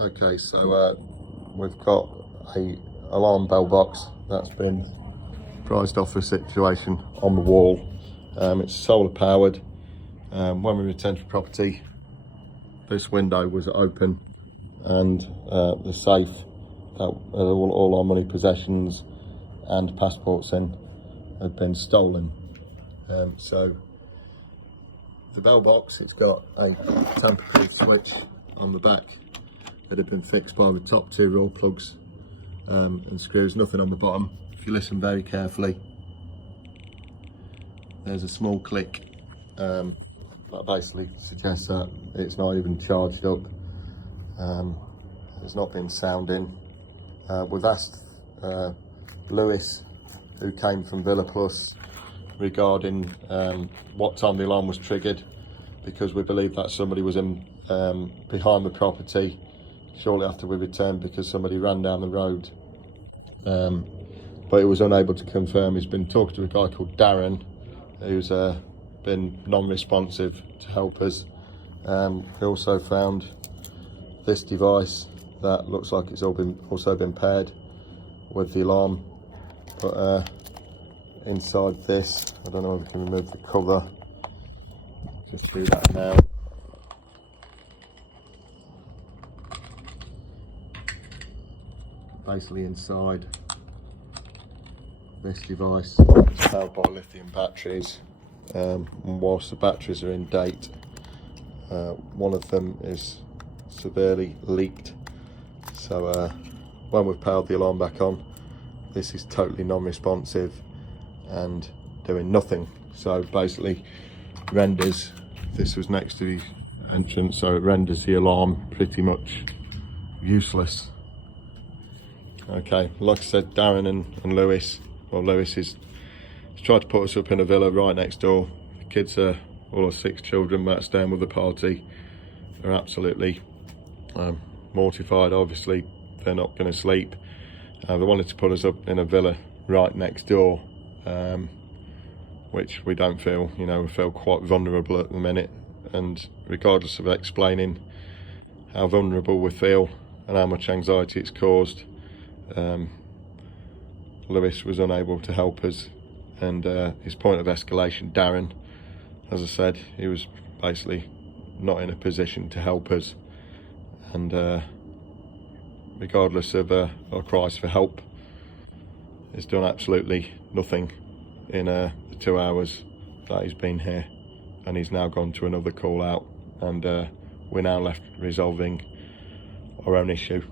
Okay, so we've got a alarm bell box that's been prized off a situation on the wall. It's solar powered. When we returned to property, this window was open and the safe that all our money, possessions and passports in had been stolen. So the bell box, it's got a tamper-proof switch on the back that had been fixed by the top two raw plugs and screws, nothing on the bottom. If you listen very carefully, there's a small click that basically suggests that it's not even charged up. It's not been sounding. We've asked Lewis, who came from Villa Plus, regarding what time the alarm was triggered, because we believe that somebody was in behind the property shortly after we returned, because somebody ran down the road, but he was unable to confirm. He's been talking to a guy called Darun, who's been non-responsive to help us. We also found this device that looks like it's also been paired with the alarm, but inside this, I don't know if we can remove the cover. Just do that now. Basically inside this device, it's powered by lithium batteries, and whilst the batteries are in date, one of them is severely leaked. So when we've powered the alarm back on, this is totally non-responsive and doing nothing. So basically renders, this was next to the entrance, so it renders the alarm pretty much useless. Okay, like I said, Darren and Lewis, well, Lewis he's tried to put us up in a villa right next door. The kids are, all our 6 children that are staying with the party, are absolutely mortified. Obviously they're not going to sleep. They wanted to put us up in a villa right next door, which we don't feel, we feel quite vulnerable at the minute, and regardless of explaining how vulnerable we feel and how much anxiety it's caused, Lewis was unable to help us, and his point of escalation, Darren, as I said, he was basically not in a position to help us, and regardless of our cries for help, he's done absolutely nothing in the 2 hours that he's been here, and he's now gone to another call out, and we're now left resolving our own issue.